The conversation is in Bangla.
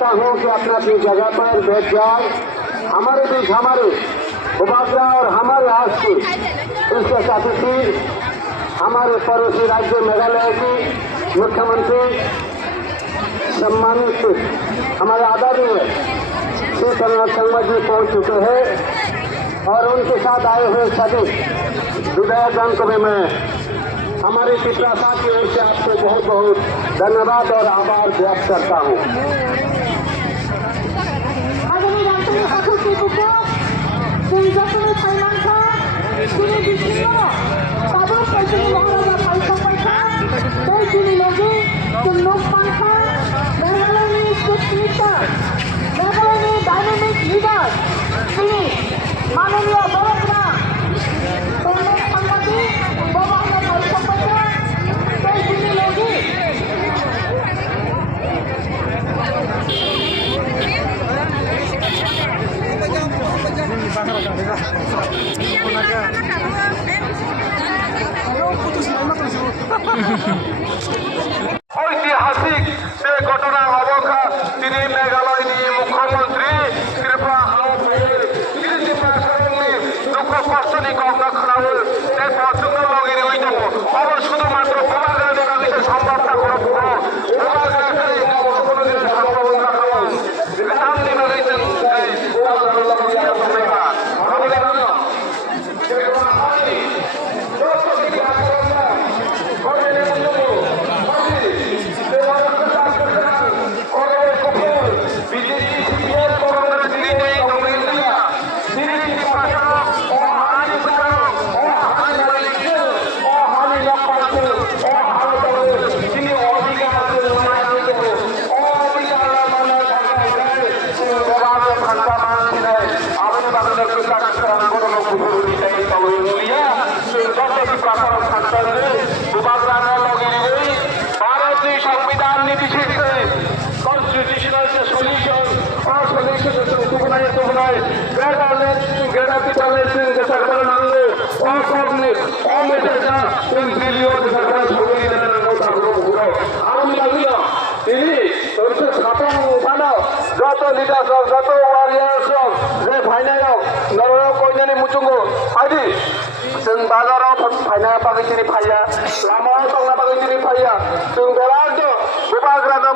चाहता हूँ कि अपनी अपनी जगह पर बैठ जाए। हमारे बीच हमारे उपाध्याय और हमारे आज की इसके अतिथि हमारे पड़ोसी राज्य मेघालय की मुख्यमंत्री सम्मानित हमारे आदरणीय श्री कन्हैया शर्मा जी पहुंच चुके हैं और उनके साथ आए हुए सभी विधायकगण को भी मैं हमारी पित्रासा की ओर से आपको बहुत बहुत धन्यवाद और आभार व्यक्त करता हूँ। ঐতিহাসিক যে ঘটনা অবকাশ তিনি মেঘালয়নি মুখ্যমন্ত্রী কৃপা হাওয়াফের কৃষি প্রশাসনে দুঃখ কষ্টনি কম খাওয়ার এই পছন্দ লগের ওই দেব অবশ্য শুধুমাত্র প্রভাবের দেখাতে সম্ভবটা করব যত লিডার যত वारियार्स जे फाइनाल नरव कोइनानि मुचुंगो आदि जों बाजाराव फाइना बागैनि फाया लामायाव थांना बागैनि फाया जों बेराद गोबाग्राद